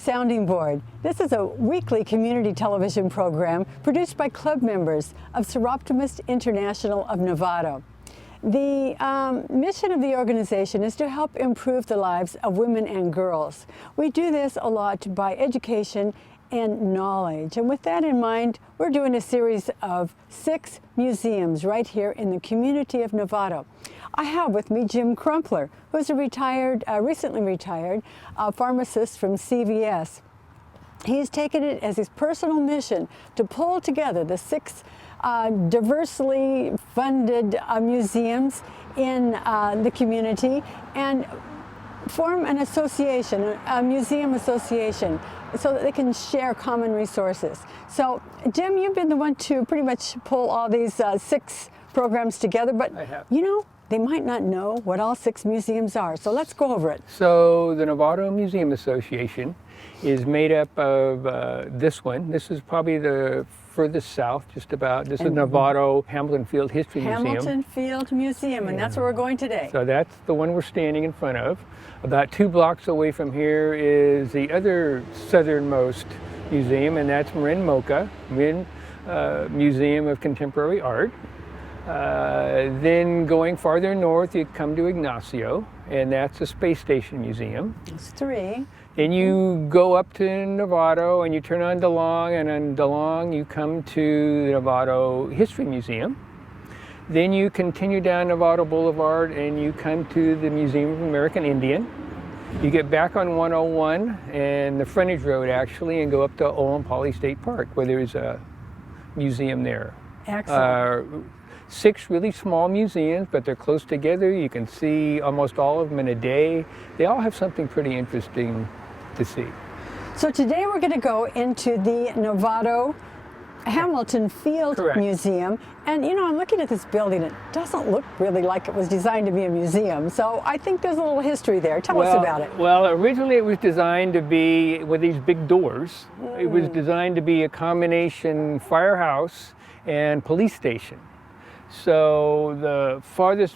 Sounding Board. This is a weekly community television program produced by club members of Soroptimist International of Novato. The mission of the organization is to help improve the lives of women and girls. We do this a lot by education and knowledge. And with that in mind, we're doing a series of 6 museums right here in the community of Novato. I have with me Jim Crumpler, who's a recently retired pharmacist from CVS. He's taken it as his personal mission to pull together the 6 diversely funded museums in the community and form an association, a museum association, so that they can share common resources. So, Jim, you've been the one to pretty much pull all these 6 programs together, but you know, they might not know what all 6 museums are, so let's go over it. So the Novato Museum Association is made up of this one. This is probably the furthest south, just about. This is Novato Hamilton Field History Museum. Hamilton Field Museum, and that's where we're going today. So that's the one we're standing in front of. About 2 blocks away from here is the other southernmost museum, and that's Marin Mocha, Museum of Contemporary Art. Then going farther north, you come to Ignacio, and that's a space station museum. It's 3. And you go up to Novato, and you turn on DeLong, and on DeLong you come to the Novato History Museum. Then you continue down Novato Boulevard, and you come to the Museum of American Indian. You get back on 101 and the frontage road, actually, and go up to Olompali State Park, where there's a museum there. Excellent. 6 really small museums, but they're close together. You can see almost all of them in a day. They all have something pretty interesting to see. So today we're going to go into the Novato Hamilton Field Correct. Museum. And you know, I'm looking at this building. It doesn't look really like it was designed to be a museum. So I think there's a little history there. Tell us about it. Well, originally it was designed to be with these big doors. It was designed to be a combination firehouse and police station. So the farthest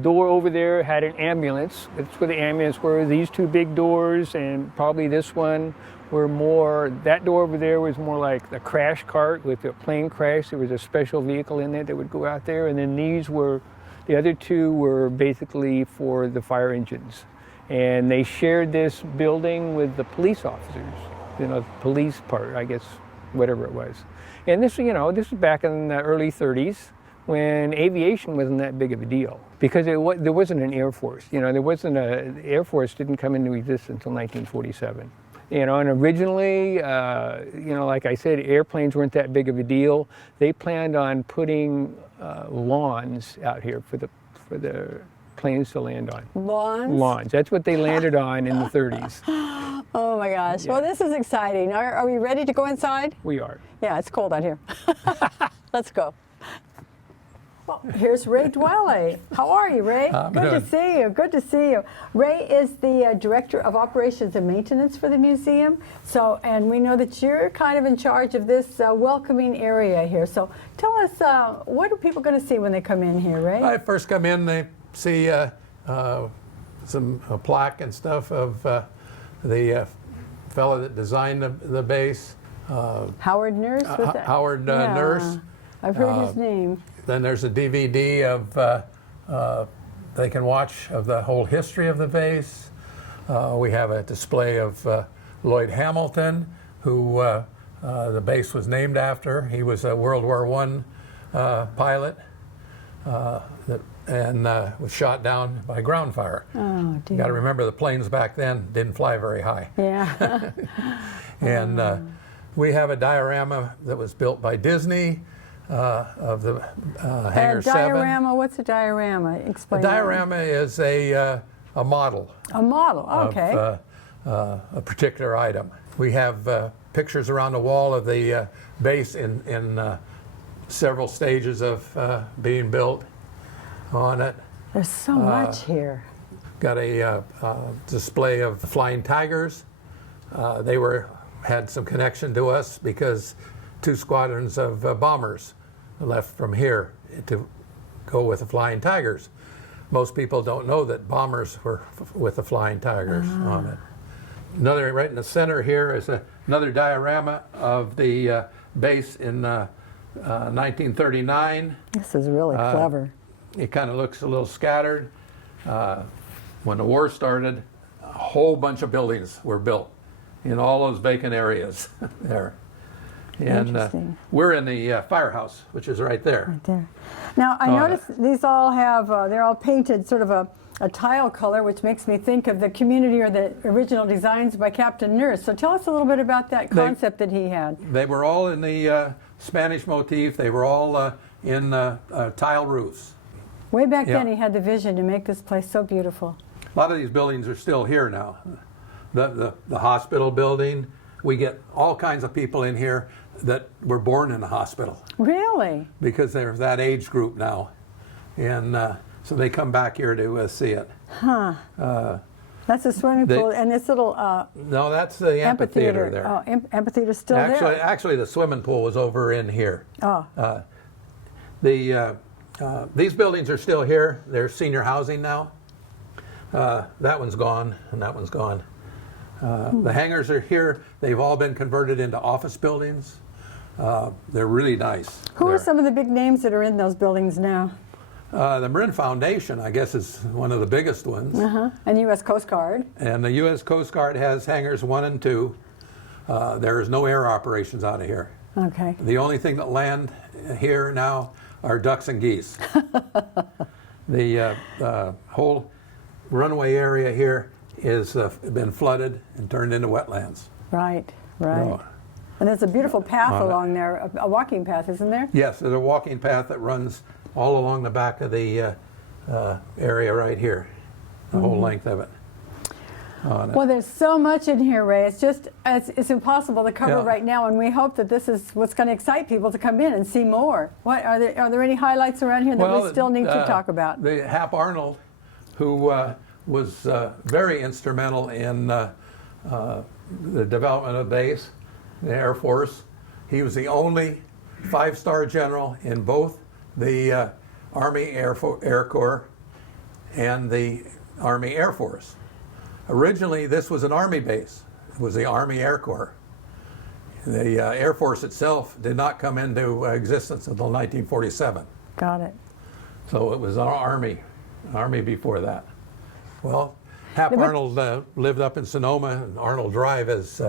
door over there had an ambulance. That's where the ambulance were. These 2 big doors, and probably this one, were more, that door over there was more like the crash cart. With a plane crash, there was a special vehicle in there that would go out there. And then these were, the other 2 were basically for the fire engines. And they shared this building with the police officers, you know, police part, I guess, whatever it was. And this, you know, this was back in the early 30s. When aviation wasn't that big of a deal, because there wasn't an Air Force. You know, the Air Force didn't come into existence until 1947. You know, and originally, you know, like I said, airplanes weren't that big of a deal. They planned on putting lawns out here for the planes to land on. Lawns? Lawns. That's what they landed on in the 30s. Oh my gosh. Yeah. Well, this is exciting. Are we ready to go inside? We are. Yeah, it's cold out here. Let's go. Well, here's Ray Dwelly. How are you, Ray? Good to see you. Good to see you. Ray is the Director of Operations and Maintenance for the museum. So, and we know that you're kind of in charge of this welcoming area here. So tell us, what are people going to see when they come in here, Ray? When I first come in, they see a plaque and stuff of the fellow that designed the base. Howard Nurse? Was that? Howard Yeah. Nurse. I've heard his name. Then there's a DVD of they can watch of the whole history of the vase. We have a display of Lloyd Hamilton, who the base was named after. He was a World War I pilot and was shot down by ground fire. Oh, dear. You got to remember the planes back then didn't fly very high. Yeah. And we have a diorama that was built by Disney. Of the Hangar 7. Diorama, what's a diorama? Explain A diorama is a model. A model, okay. Of a particular item. We have pictures around the wall of the base in several stages of being built on it. There's so much here. Got a display of flying tigers. They had some connection to us because 2 squadrons of bombers left from here to go with the Flying Tigers. Most people don't know that bombers were with the Flying Tigers on it. Another right in the center here is another diorama of the base in 1939. This is really clever. It kind of looks a little scattered. When the war started, a whole bunch of buildings were built in all those vacant areas there. And we're in the firehouse, which is right there. Right there. Now, I noticed these all have, they're all painted sort of a tile color, which makes me think of the community or the original designs by Captain Nurse. So tell us a little bit about that concept that he had. They were all in the Spanish motif. They were all in tile roofs. Way back then, he had the vision to make this place so beautiful. A lot of these buildings are still here now. The hospital building, we get all kinds of people in here that were born in the hospital. Really? Because they're that age group now. And so they come back here to see it. Huh. That's a swimming pool and this little no, that's the amphitheater there. Oh, amphitheater's still there? Actually, the swimming pool was over in here. Oh. These buildings are still here. They're senior housing now. That one's gone, and that one's gone. The hangars are here. They've all been converted into office buildings. They're really nice. Who are some of the big names that are in those buildings now? The Marin Foundation, I guess, is one of the biggest ones. And U.S. Coast Guard. And the U.S. Coast Guard has hangars 1 and 2. There is no air operations out of here. Okay. The only thing that land here now are ducks and geese. The whole runway area here has been flooded and turned into wetlands. Right, right. No. And there's a beautiful path along there, a walking path, isn't there? Yes, there's a walking path that runs all along the back of the area right here, the whole length of it. Well, there's so much in here, Ray. It's just, it's impossible to cover right now, and we hope that this is what's going to excite people to come in and see more. What are there any highlights around here that we still need to talk about? The Hap Arnold, who was very instrumental in the development of the base, the Air Force. He was the only 5-star general in both the Army Air Corps and the Army Air Force. Originally, this was an Army base. It was the Army Air Corps. The Air Force itself did not come into existence until 1947. Got it. So it was our Army before that. Well, Hap Arnold lived up in Sonoma, and Arnold Drive is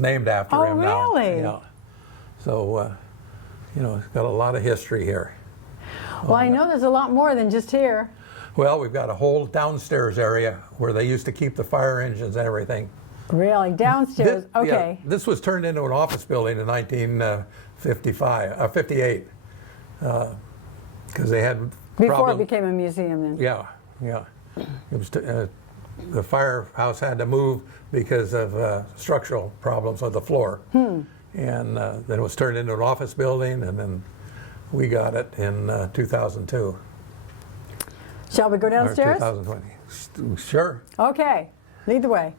named after him now. Oh, really? Yeah. So, it's got a lot of history here. Well, I know there's a lot more than just here. Well, we've got a whole downstairs area where they used to keep the fire engines and everything. Really? Downstairs? Okay. Yeah, this was turned into an office building in 1958 because they had Before it became a museum then? Yeah. It was the firehouse had to move because of structural problems with the floor. And then it was turned into an office building, and then we got it in 2002. Shall we go downstairs? Or 2020. Sure. Okay, lead the way.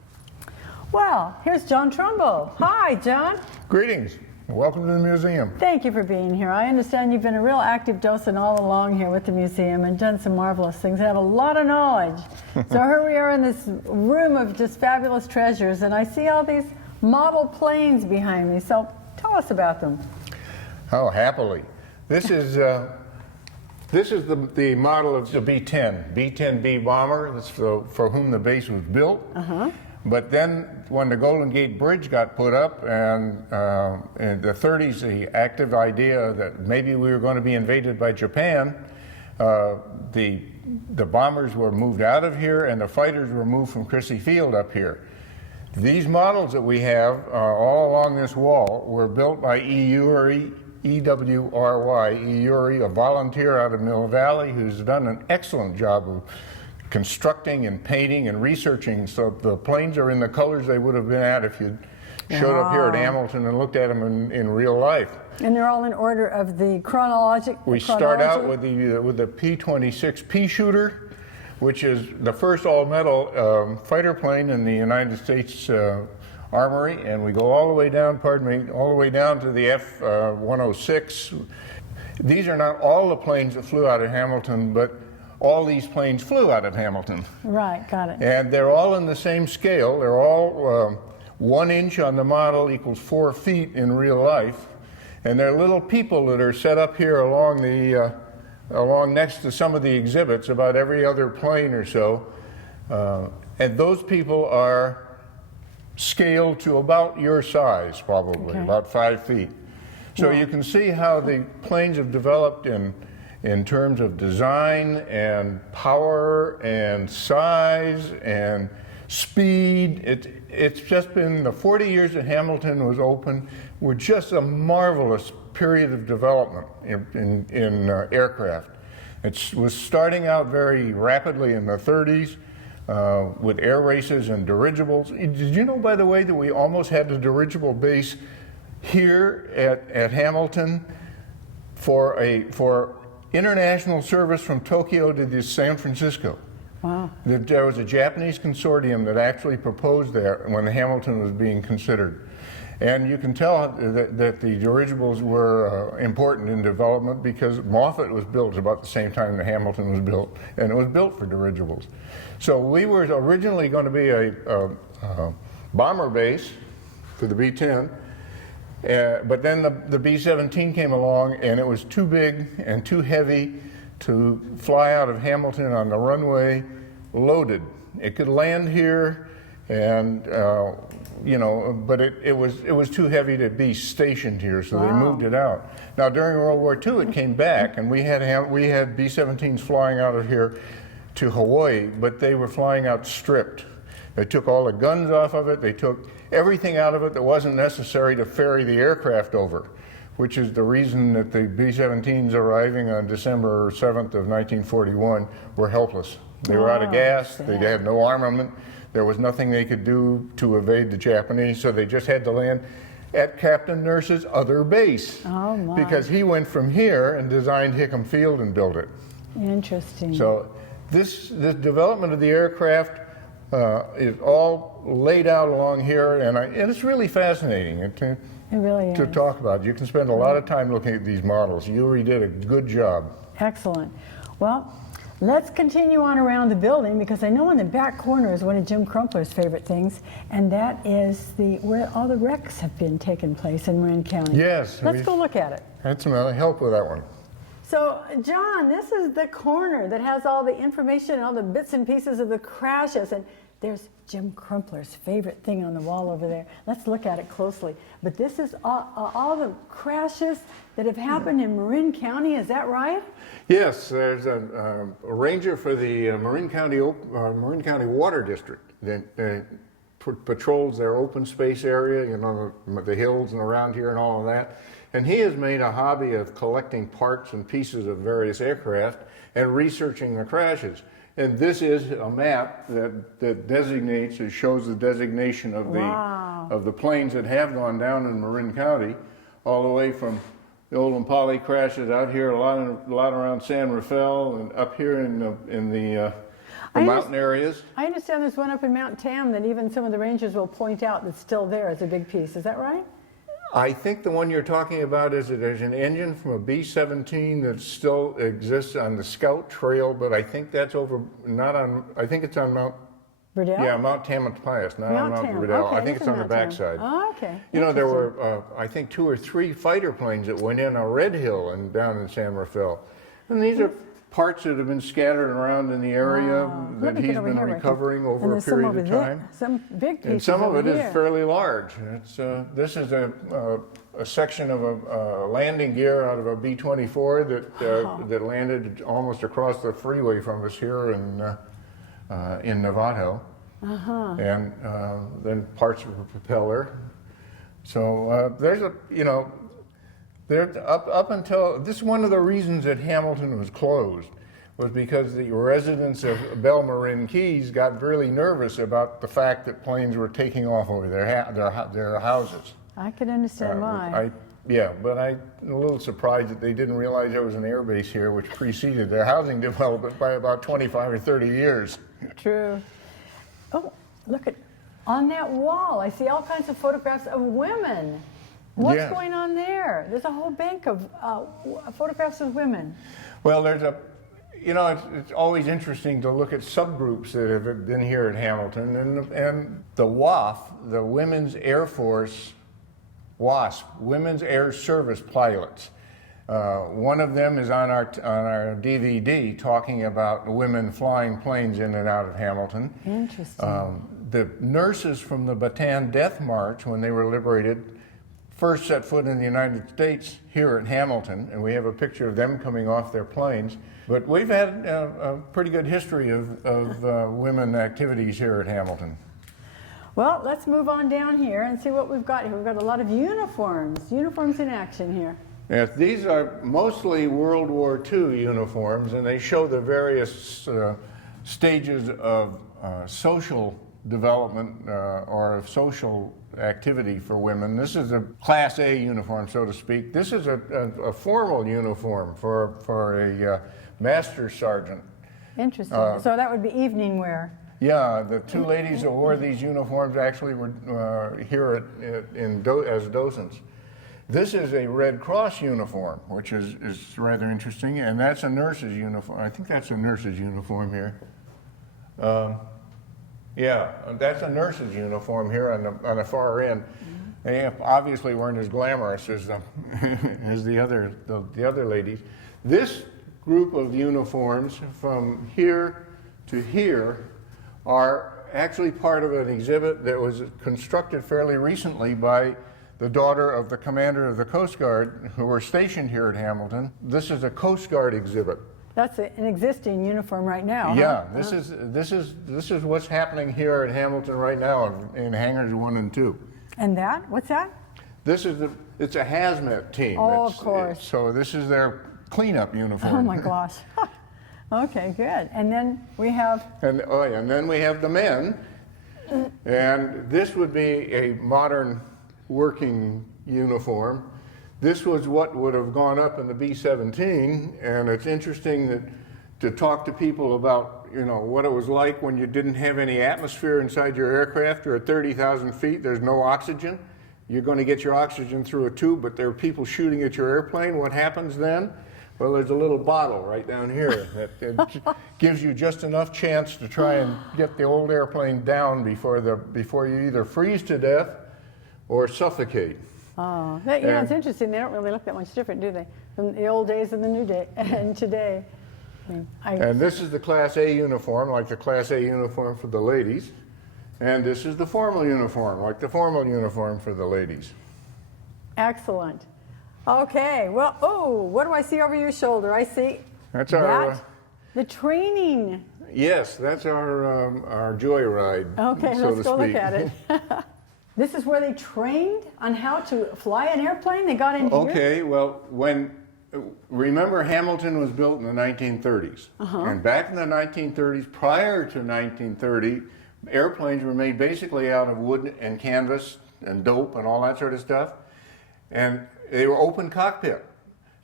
Well, here's John Trumbull. Hi, John. Greetings, and welcome to the museum. Thank you for being here. I understand you've been a real active docent all along here with the museum and done some marvelous things and have a lot of knowledge. So here we are in this room of just fabulous treasures, and I see all these model planes behind me. So tell us about them. Oh, happily. This is the model of the B-10B bomber. That's for whom the base was built. But then when the Golden Gate Bridge got put up, and in the 30s, the active idea that maybe we were going to be invaded by Japan, the bombers were moved out of here and the fighters were moved from Crissy Field up here. These models that we have all along this wall were built by E-Ury, E-W-R-Y, E-Ury, a volunteer out of Mill Valley who's done an excellent job of constructing and painting and researching, so the planes are in the colors they would have been at if you showed up here at Hamilton and looked at them in real life. And they're all in order of the chronologic. We start out with the P-26 Pea Shooter, which is the first all-metal fighter plane in the United States Armory, and we go all the way down, all the way down to the F-106. These are not all the planes that flew out of Hamilton, but all these planes flew out of Hamilton. Right, got it. And they're all in the same scale. They're all 1 inch on the model equals 4 feet in real life. And they're little people that are set up here along next to some of the exhibits, about every other plane or so. And those people are scaled to about your size, probably, about 5 feet. So you can see how the planes have developed in terms of design and power and size and speed. It's just been the 40 years that Hamilton was open were just a marvelous period of development in aircraft. It was starting out very rapidly in the 30s with air races and dirigibles. Did you know, by the way, that we almost had the dirigible base here at Hamilton for international service from Tokyo to San Francisco? Wow. There was a Japanese consortium that actually proposed that when Hamilton was being considered. And you can tell that the dirigibles were important in development because Moffett was built about the same time that Hamilton was built, and it was built for dirigibles. So we were originally going to be a bomber base for the B-10, but then the B-17 came along, and it was too big and too heavy to fly out of Hamilton on the runway loaded. It could land here, and but it was too heavy to be stationed here, so they moved it out. Now during World War II, it came back, and we had B-17s flying out of here to Hawaii, but they were flying out stripped. They took all the guns off of it. They took everything out of it that wasn't necessary to ferry the aircraft over, which is the reason that the B-17s arriving on December 7th of 1941 were helpless. They were out of gas. They had no armament. There was nothing they could do to evade the Japanese, so they just had to land at Captain Nurse's other base. Oh, my. Because he went from here and designed Hickam Field and built it. Interesting. So this development of the aircraft is all laid out along here, and it's really fascinating it really to talk about. You can spend a lot of time looking at these models. You really did a good job. Excellent. Well, let's continue on around the building, because I know in the back corner is one of Jim Crumpler's favorite things, and that is where all the wrecks have been taking place in Marin County. Yes. Let's go look at it. Had some help with that one. So, John, this is the corner that has all the information and all the bits and pieces of the crashes, and there's Jim Crumpler's favorite thing on the wall over there. Let's look at it closely. But this is all the crashes that have happened in Marin County, is that right? Yes, there's a ranger for the Marin County Water District that patrols their open space area, the hills and around here and all of that. And he has made a hobby of collecting parts and pieces of various aircraft and researching the crashes. And this is a map that designates, it shows the designation of the planes that have gone down in Marin County, all the way from the old Impali crashes out here, a lot around San Rafael, and up here in the mountain areas. I understand there's one up in Mount Tam that even some of the rangers will point out that's still there as a big piece. Is that right? I think the one you're talking about is that there's an engine from a B-17 that still exists on the Scout Trail, but I think that's I think it's on Mount Riddell? Yeah, Mount Tamalpais, not on Mount Riddell. Okay, I think it's on the backside. Oh, okay. There were, I think, 2 or 3 fighter planes that went in a Red Hill and down in San Rafael. And these are parts that have been scattered around in the area that he's been recovering over a period of time. Some big pieces. And some of it is fairly large. This is a section of a landing gear out of a B-24 that landed almost across the freeway from us here in Novato. And then parts of a propeller. So there's up until this is one of the reasons that Hamilton was closed, was because the residents of Belmarin Keys got really nervous about the fact that planes were taking off over their houses. I could understand why. But I'm a little surprised that they didn't realize there was an air base here, which preceded their housing development by about 25 or 30 years. True. Oh, look on that wall. I see all kinds of photographs of women. What's going on there? There's a whole bank of photographs of women. Well, you know, it's always interesting to look at subgroups that have been here at Hamilton, and the WAF, the Women's Air Force, WASP, Women's Air Service Pilots. One of them is on our DVD talking about women flying planes in and out of Hamilton. Interesting. The nurses from the Bataan Death March, when they were liberated, first set foot in the United States here at Hamilton, and we have a picture of them coming off their planes. But we've had a pretty good history of women activities here at Hamilton. Well, let's move on down here and see what we've got here. We've got a lot of uniforms in action here. Yes, these are mostly World War II uniforms, and they show the various stages of social development or of social activity for women. This is a Class A uniform, so to speak. This is a formal uniform for a master sergeant. Interesting. So that would be evening wear. Yeah, the two ladies that wore these uniforms actually were here as docents. This is a Red Cross uniform, which is rather interesting, and that's a nurse's uniform. I think that's a nurse's uniform here. Yeah, that's a nurse's uniform here on the far end. They obviously weren't as glamorous as as the other ladies. This group of uniforms from here to here are actually part of an exhibit that was constructed fairly recently by the daughter of the commander of the Coast Guard who were stationed here at Hamilton. This is a Coast Guard exhibit. That's an existing uniform right now. Yeah, huh? this is what's happening here at Hamilton right now in hangars 1 and 2. And that? What's that? It's a hazmat team. Oh, of course. So this is their cleanup uniform. Oh my gosh. Okay, good. And then we have. And then we have the men, and this would be a modern working uniform. This was what would have gone up in the B-17, and it's interesting to talk to people about, you know, what it was like when you didn't have any atmosphere inside your aircraft. You're at 30,000 feet, there's no oxygen. You're going to get your oxygen through a tube, but there are people shooting at your airplane. What happens then? Well, there's a little bottle right down here that gives you just enough chance to try and get the old airplane down before you either freeze to death or suffocate. Oh, it's interesting. They don't really look that much different, do they? From the old days and the new day and today. And this is the Class A uniform, like the Class A uniform for the ladies. And this is the formal uniform, like the formal uniform for the ladies. Excellent. Okay. Well, what do I see over your shoulder? I see that's our the training. Yes, that's our joyride. Okay, so let's go look at it. This is where they trained on how to fly an airplane? They got in here? Okay, well, remember Hamilton was built in the 1930s. And back in the 1930s, prior to 1930, airplanes were made basically out of wood and canvas and dope and all that sort of stuff. And they were open cockpit.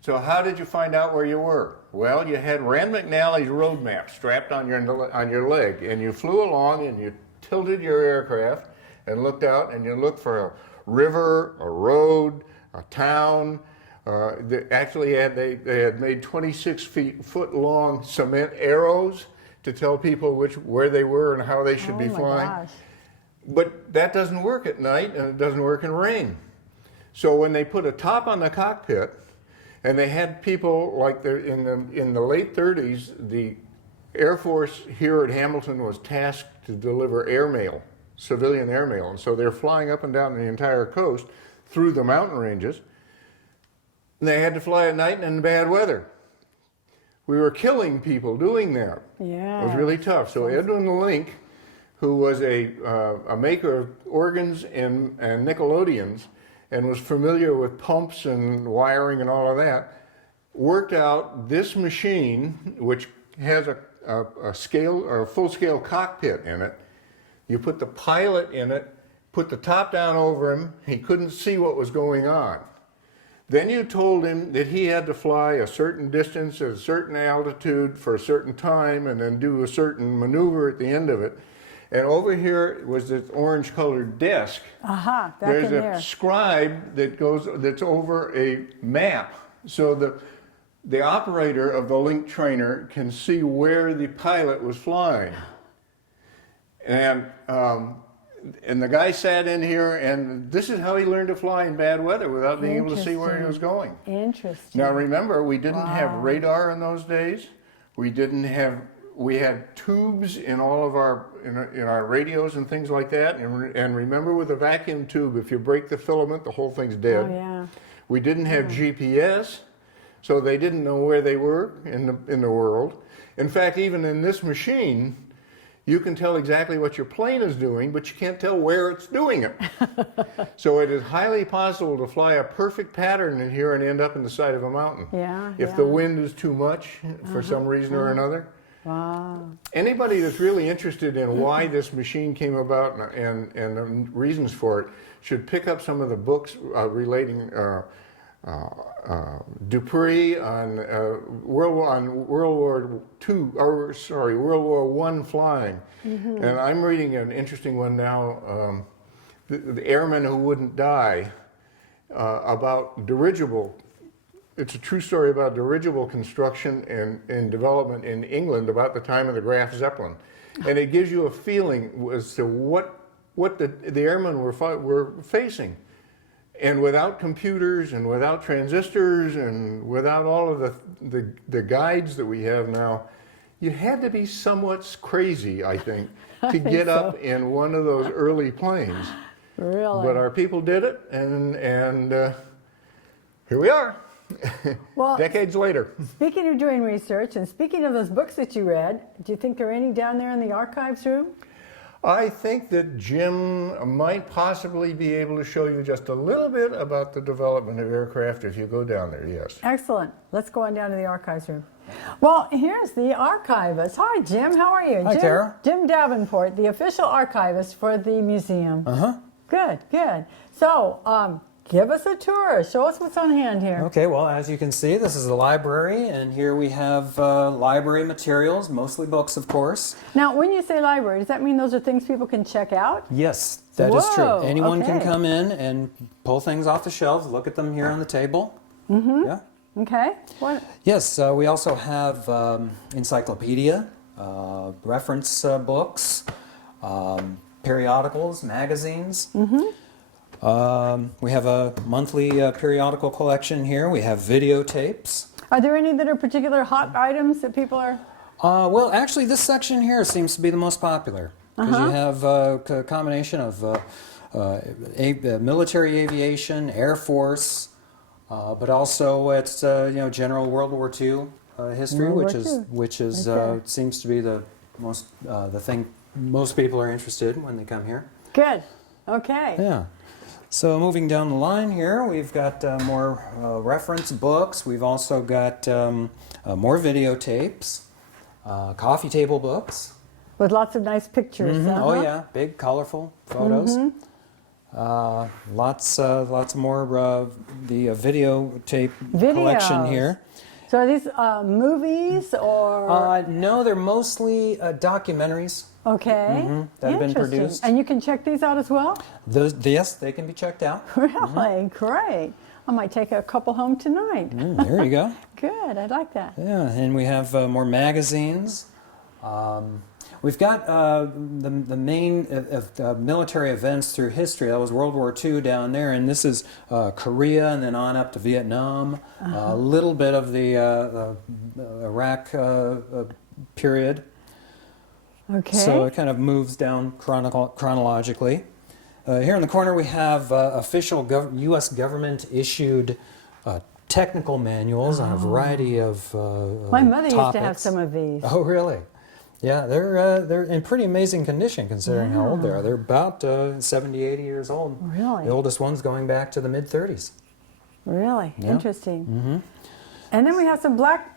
So how did you find out where you were? Well, you had Rand McNally's road map strapped on your leg, and you flew along and you tilted your aircraft and looked out, and you looked for a river, a road, a town. They had made 26-foot long cement arrows to tell people where they were and how they should be flying. Gosh. But that doesn't work at night, and it doesn't work in rain. So when they put a top on the cockpit, and they had people like in the late 30s, the Air Force here at Hamilton was tasked to deliver airmail, civilian airmail, and so they're flying up and down the entire coast through the mountain ranges. And they had to fly at night and in bad weather. We were killing people doing that. Yeah. It was really tough. So Edwin Link, who was a maker of organs and nickelodeons, and was familiar with pumps and wiring and all of that, worked out this machine, which has a full-scale cockpit in it. You put the pilot in it, put the top down over him, he couldn't see what was going on. Then you told him that he had to fly a certain distance at a certain altitude for a certain time and then do a certain maneuver at the end of it. And over here was this orange-colored desk. There's a scribe that's over a map. So the operator of the link trainer can see where the pilot was flying. And the guy sat in here, and this is how he learned to fly in bad weather without being able to see where he was going. Interesting. Now remember, we didn't have radar in those days. We had tubes in all of our radios and things like that. And remember, with a vacuum tube, if you break the filament, the whole thing's dead. Oh, yeah. We didn't have GPS, so they didn't know where they were in the world. In fact, even in this machine, you can tell exactly what your plane is doing, but you can't tell where it's doing it. So it is highly possible to fly a perfect pattern in here and end up in the side of a mountain. Yeah. If the wind is too much for some reason or another. Wow. Anybody that's really interested in why this machine came about and the reasons for it should pick up some of the books relating Dupree on World War I flying. And I'm reading an interesting one now, the Airmen Who Wouldn't Die, about dirigible. It's a true story about dirigible construction and development in England about the time of the Graf Zeppelin. And it gives you a feeling as to what the airmen were facing. And without computers and without transistors and without all of the guides that we have now, you had to be somewhat crazy, I think, to get up in one of those early planes. Really? But our people did it, and here we are. Well, decades later. Speaking of doing research and speaking of those books that you read, do you think there are any down there in the archives room? I think that Jim might possibly be able to show you just a little bit about the development of aircraft if you go down there, yes. Excellent. Let's go on down to the archives room. Well, here's the archivist. Hi, Jim. How are you? Hi, Carole. Jim Davenport, the official archivist for the museum. Good, good. So, give us a tour. Show us what's on hand here. Okay, well, as you can see, this is the library, and here we have library materials, mostly books, of course. Now, when you say library, does that mean those are things people can check out? Yes, that is true. Whoa, Anyone can okay. come in and pull things off the shelves, look at them here on the table. Yeah. Okay. What? Yes, we also have encyclopedia, reference books, periodicals, magazines. We have a monthly periodical collection here. We have videotapes. Are there any that are particular hot items that people are... Well, actually, this section here seems to be the most popular because you have a combination of military aviation, Air Force, but also it's general World War II history, which is seems to be the most the thing most people are interested in when they come here. Good. Okay. Yeah. So moving down the line here, we've got more reference books. We've also got more videotapes, coffee table books. With lots of nice pictures. Oh yeah, big colorful photos. Lots more the videotape collection here. So are these movies or? No, they're mostly documentaries. Okay. That have been produced. And you can check these out as well? Yes, they can be checked out. Really? Great. I might take a couple home tonight. There you go. Good. I like that. Yeah, and we have more magazines. We've got the main military events through history. That was World War II down there, and this is Korea, and then on up to Vietnam. A little bit of the Iraq period. Okay. So it kind of moves down chronologically. Here in the corner we have official U.S. government-issued technical manuals on a variety of My mother topics. used to have some of these. Oh, really? Yeah, they're in pretty amazing condition considering how old they are. They're about 70, 80 years old. Really? The oldest one's going back to the mid-30s. Really? Yeah. Interesting. And then we have some black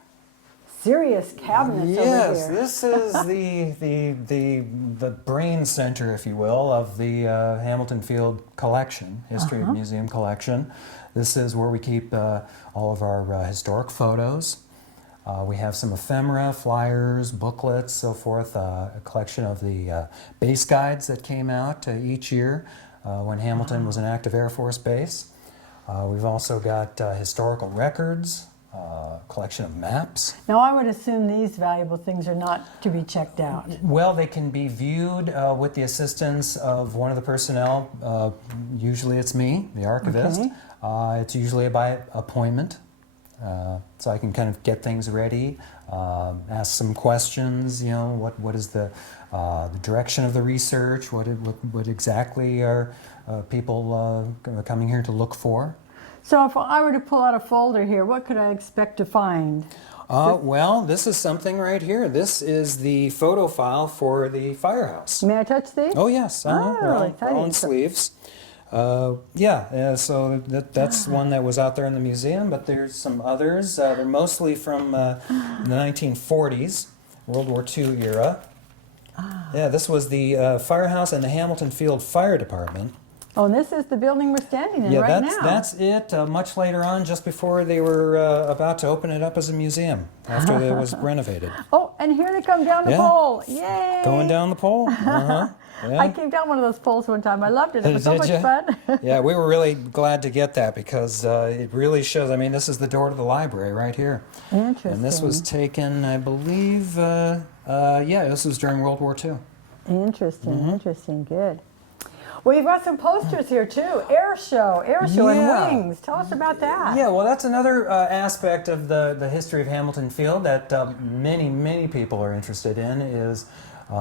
serious cabinets over Yes, here. this is the brain center, if you will, of the Hamilton Field collection, History of Museum collection. This is where we keep all of our historic photos. We have some ephemera, flyers, booklets, so forth, a collection of the base guides that came out each year when Hamilton was an active Air Force base. We've also got historical records, collection of maps. Now, I would assume these valuable things are not to be checked out. Well, they can be viewed with the assistance of one of the personnel. Usually it's me, the archivist. Okay. It's usually by appointment. So I can kind of get things ready, ask some questions, you know, what is the direction of the research, what exactly are people coming here to look for. So if I were to pull out a folder here, what could I expect to find? Well, this is something right here. This is the photo file for the firehouse. May I touch these? Oh, yes. really We're on sleeves. So that's one that was out there in the museum, but there's some others. They're mostly from the 1940s, World War II era. Yeah, this was the firehouse and the Hamilton Field Fire Department. Oh, and this is the building we're standing in right now. That's it. Much later on, just before they were about to open it up as a museum, after it was renovated. Oh, and here they come down the pole. Yay! Going down the pole. Yeah. I came down one of those poles one time. I loved it. It was so much fun. Yeah, we were really glad to get that because it really shows. I mean, this is the door to the library right here. Interesting. And this was taken, I believe, this was during World War II. Interesting, interesting, good. Well, you've got some posters here too. Air show Yeah. and wings. Tell us about that. Yeah, well, that's another aspect of the history of Hamilton Field that many people are interested in is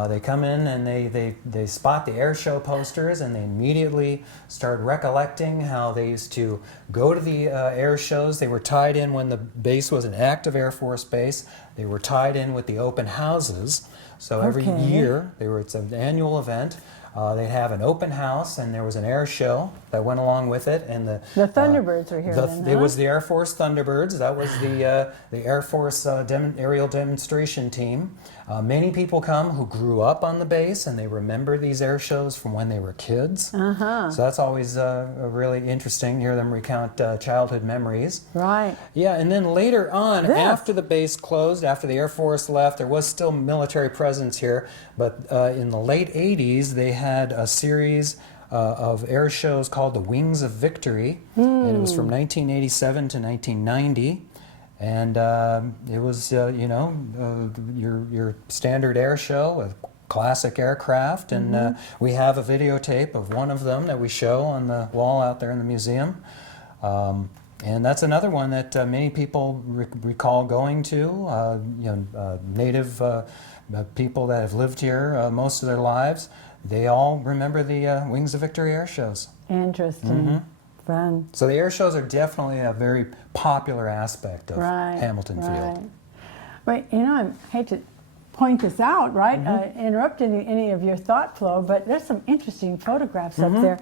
they come in and they spot the air show posters and they immediately start recollecting how they used to go to the air shows. They were tied in when the base was an active Air Force base. They were tied in with the open houses. So every year, it's an annual event. They'd have an open house, and there was an air show that went along with it. And the Thunderbirds were here then, It was the Air Force Thunderbirds. That was the Air Force aerial demonstration team. Many people come who grew up on the base, and they remember these air shows from when they were kids. So that's always really interesting to hear them recount childhood memories. Right. Yeah, and then later on, after the base closed, after the Air Force left, there was still military presence here, but in the late 80s, they had a series of air shows called the Wings of Victory, and it was from 1987 to 1990. And it was, your standard air show with classic aircraft, and we have a videotape of one of them that we show on the wall out there in the museum. And that's another one that many people recall going to. Native people that have lived here most of their lives, they all remember the Wings of Victory air shows. Interesting. Fun. So the air shows are definitely a very popular aspect of Hamilton Field. Right. I hate to point this out, interrupt any of your thought flow, but there's some interesting photographs up there.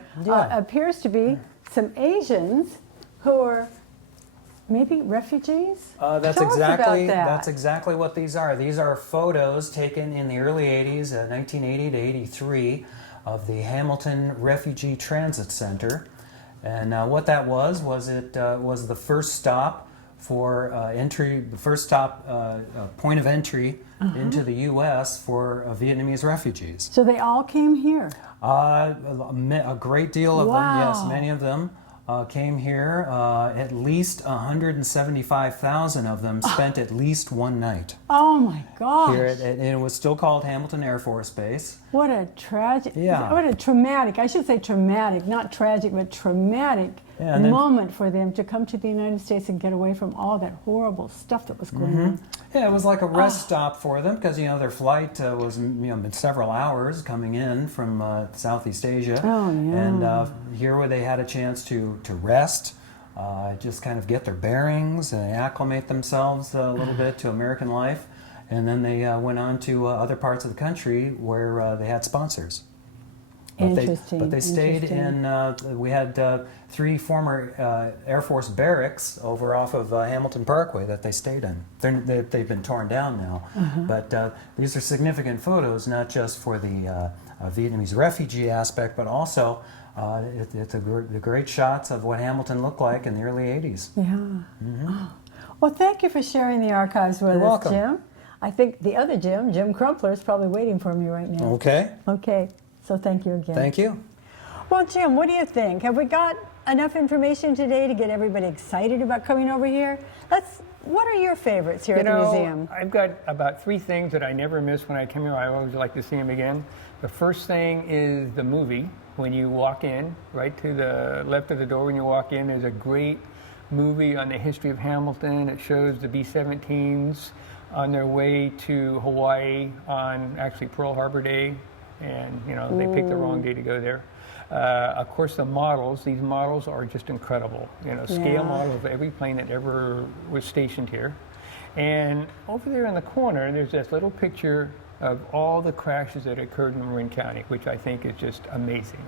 Appears to be some Asians who are maybe refugees? That's Tell us about that. That's exactly what these are. These are photos taken in the early 80s, 1980 to 83, of the Hamilton Refugee Transit Center. And what that was it was the first stop for entry, the first stop point of entry into the U.S. for Vietnamese refugees. So they all came here? A great deal of them, yes, many of them. Came here. At least 175,000 of them spent at least one night. Oh my gosh! Here, and it was still called Hamilton Air Force Base. What a tragic! Yeah. What a traumatic! I should say traumatic, not tragic, but traumatic moment for them to come to the United States and get away from all that horrible stuff that was going on. Yeah, it was like a rest stop for them because their flight was several hours coming in from Southeast Asia. Oh yeah. And here where they had a chance to rest, just kind of get their bearings and acclimate themselves a little bit to American life, and then they went on to other parts of the country where they had sponsors. But they stayed in, we had 3 former Air Force barracks over off of Hamilton Parkway that they stayed in. They've been torn down now. But these are significant photos, not just for the Vietnamese refugee aspect, but also it's the great shots of what Hamilton looked like in the early 80s. Yeah. Well, thank you for sharing the archives with us, welcome. Jim. I think the other Jim Crumpler, is probably waiting for me right now. Okay. Okay. So thank you again. Thank you. Well, Jim, what do you think? Have we got enough information today to get everybody excited about coming over here? what are your favorites here You at the know, museum? I've got about 3 things that I never miss when I come here. I always like to see them again. The first thing is the movie. When you walk in, right to the left of the door when you walk in, there's a great movie on the history of Hamilton. It shows the B-17s on their way to Hawaii on actually Pearl Harbor Day, and you know they picked the wrong day to go there. Of course, the models. These models are just incredible. You know, scale models of every plane that ever was stationed here. And over there in the corner, there's this little picture of all the crashes that occurred in Marin County, which I think is just amazing.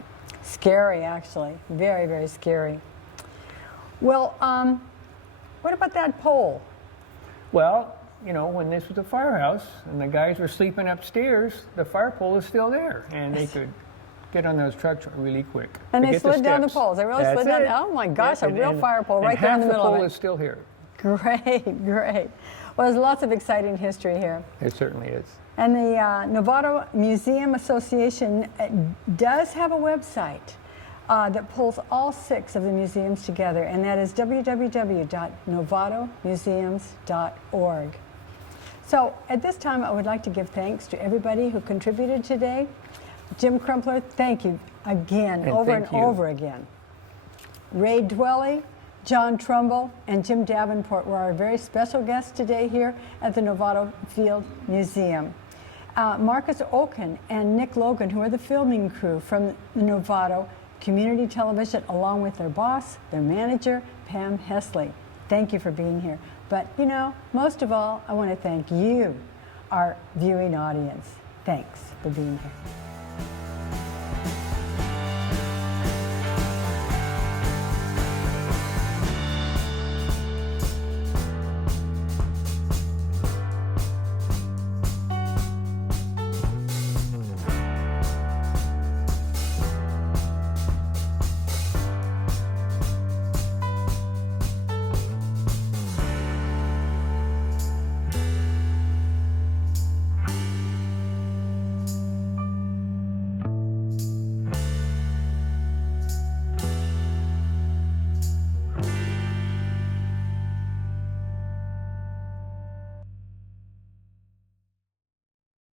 Scary, actually. Very, very scary. Well, what about that pole? Well, you know, when this was a firehouse and the guys were sleeping upstairs, the fire pole is still there, and they could get on those trucks really quick. And they Forget slid down the steps. poles. They really That's slid down. it. Oh my gosh, Yeah, a real fire pole right and there in half the middle pole of it. is still here. Great, great. Well, there's lots of exciting history here. It certainly is. And the Novato Museum Association does have a website that pulls all 6 of the museums together, and that is www.novatomuseums.org. So at this time, I would like to give thanks to everybody who contributed today. Jim Crumpler, thank you again, And over thank and you. over again. Ray Dwelly, John Trumbull, and Jim Davenport were our very special guests today here at the Novato Field Museum. Marcus Oken and Nick Logan, who are the filming crew from the Novato Community Television, along with their boss, their manager, Pam Hesley. Thank you for being here. But, you know, most of all, I want to thank you, our viewing audience. Thanks for being here.